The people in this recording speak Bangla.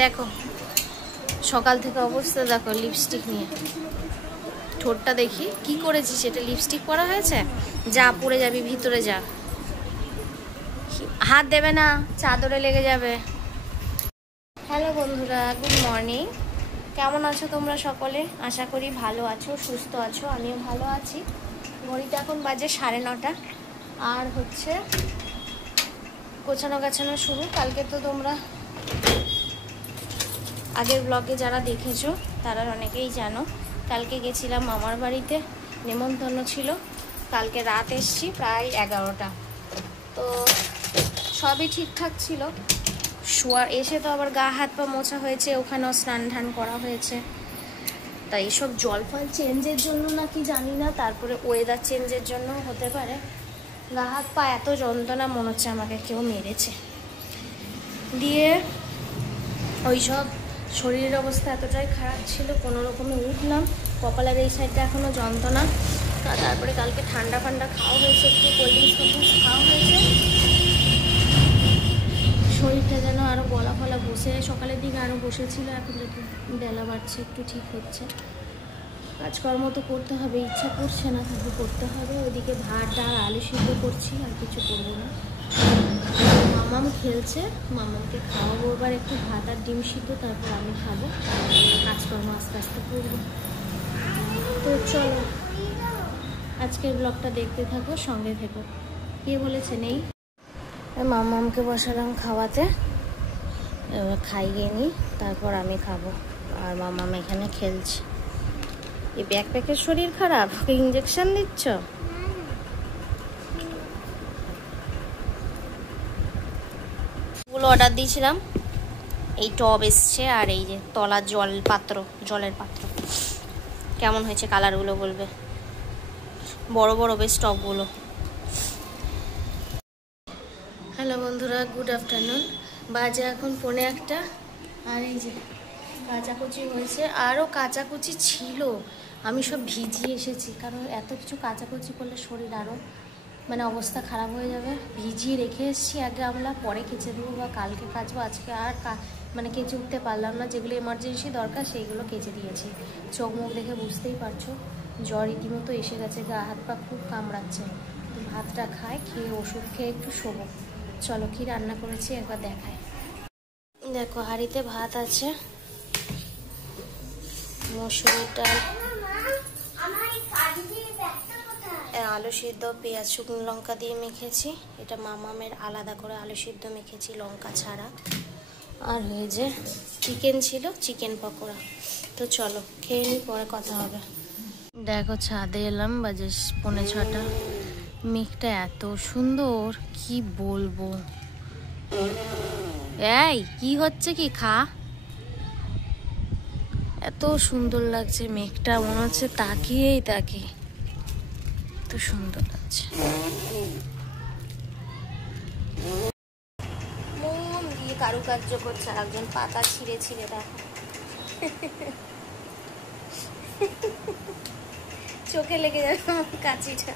দেখো সকাল থেকে অবস্থা দেখো, লিপস্টিক নিয়ে ঠোঁটটা দেখি কি করেছি, সেটা লিপস্টিক পরা হয়েছে। যা পড়ে যাবি ভিতরে, যা, হাত দেবে না, চাদরে লেগে যাবে। হ্যালো বন্ধুরা, গুড মর্নিং। কেমন আছো তোমরা সকলে? আশা করি ভালো আছো, সুস্থ আছো। আমিও ভালো আছি। ঘড়িতে এখন বাজে 9:30। আর হচ্ছে গোছানো গাছানো শুরু। কালকে তো তোমরা আগের ব্লগে যারা দেখেছো তারা অনেকেই জানো, কালকে গেছিলাম মামার বাড়িতে, নেমন্তন্ন ছিল। কালকে রাত এসছি প্রায় 11টা। তো সবই ঠিকঠাক ছিল। শোয়ার এসে তো আবার গা হাত পা মোছা হয়েছে, ওখানেও স্নান ধান করা হয়েছে। তাই এইসব জল ফল চেঞ্জের জন্য নাকি জানি না, তারপরে ওয়েদার চেঞ্জের জন্য হতে পারে গা হাত পা এত যন্ত্রণা, মনে হচ্ছে আমাকে কেউ মেরেছে। দিয়ে ওইসব শরীরের অবস্থা এতটাই খারাপ ছিল, কোনো রকমে উঠলাম। কপালের এই সাইডটা এখনও যন্ত্রণা। তারপরে কালকে ঠান্ডা ফান্ডা খাওয়া হয়েছে, একটু কোল্ড ড্রিঙ্কস খাওয়া হয়েছে। শরীরটা যেন আরও গলা ফলা বসে, সকালের দিকে আরও বসেছিল, এখন যত বেলা বাড়ছে একটু ঠিক হচ্ছে। কাজকর্ম তো করতে হবে, ইচ্ছা করছে না, তবু করতে হবে। ওইদিকে ভাত ডাল আলু সিদ্ধ করছি, আর কিছু করবো না। মামাম খেলছে, মামামকে খাওয়াবো এবার একটু ভাত আর ডিম সিদ্ধ, তারপর আমি খাবো। কাজকর্ম আস্তে আস্তে করবো। তো চলো আজকের ব্লগটা দেখতে থাকো, সঙ্গে থেকো। কে বলেছে নেই? মামামকে বসালাম খাওয়াতে, এবার খাইয়ে নিই, তারপর আমি খাবো। আর মামাম এখানে খেলছে। এই ব্যাকপ্যাকের শরীর খারাপ, ওকে ইঞ্জেকশন দিচ্ছ? গুলো অর্ডার দিয়েছিলাম, এই টব এসছে, আর এই যে তলা জলের পাত্র। কেমন হয়েছে কালারগুলো বলবে? বড় বড় বেশ টবগুলো। হ্যালো বন্ধুরা, গুড আফটারনুন। বাজে এখন 1:45। আর এই যে কাচাকুচি হয়েছে, আরও কাচাকুচি ছিল, আমি সব ভিজিয়ে এসেছি। কারণ এত কিছু কাচাকুচি করলে শরীর আরও অবস্থা খারাপ হয়ে যাবে। ভিজিয়ে রেখে এসেছি, আগে আমরা পরে কেচে দেবো বা কালকে কাচবো। আজকে আর কেচে উঠতে পারলাম না। যেগুলো এমার্জেন্সি দরকার সেইগুলো কেচে দিয়েছি। চোখ মুখ দেখে বুঝতেই পারছো, জ্বর রীতিমতো এসে গেছে, গা হাত পা খুব কামড়াচ্ছে। ভাতটা খেয়ে ওষুধ খেয়ে একটু শোবো। চলো কি রান্না করেছি একবার দেখাই। দেখো হাঁড়িতে ভাত আছে, মসুরির ডাল, আলু সিদ্ধ, পেঁয়াজ শুকনো লঙ্কা দিয়ে মেখেছি। এটা মামামের আলাদা করে আলু সিদ্ধ মেখেছি, লঙ্কা ছাড়া। আর হয়েছে চিকেন ছিল, চিকেন পকোড়া। তো চলো খেয়ে নিই, পরে কথা হবে। দেখো ছাদে এলাম, বাজে 5:45। মেঘটা এত সুন্দর কি বলবো। এই কি হচ্ছে কি, খা। এত সুন্দর লাগছে মেঘটা, মনে হচ্ছে তাকিয়েই তাকি, এত সুন্দর লাগছে। মন দিয়ে কারুকার্য করছে, একজন পাতা ছিঁড়ে ছিঁড়ে। দেখো চোখে লেগে যাবে কাঁচিটা।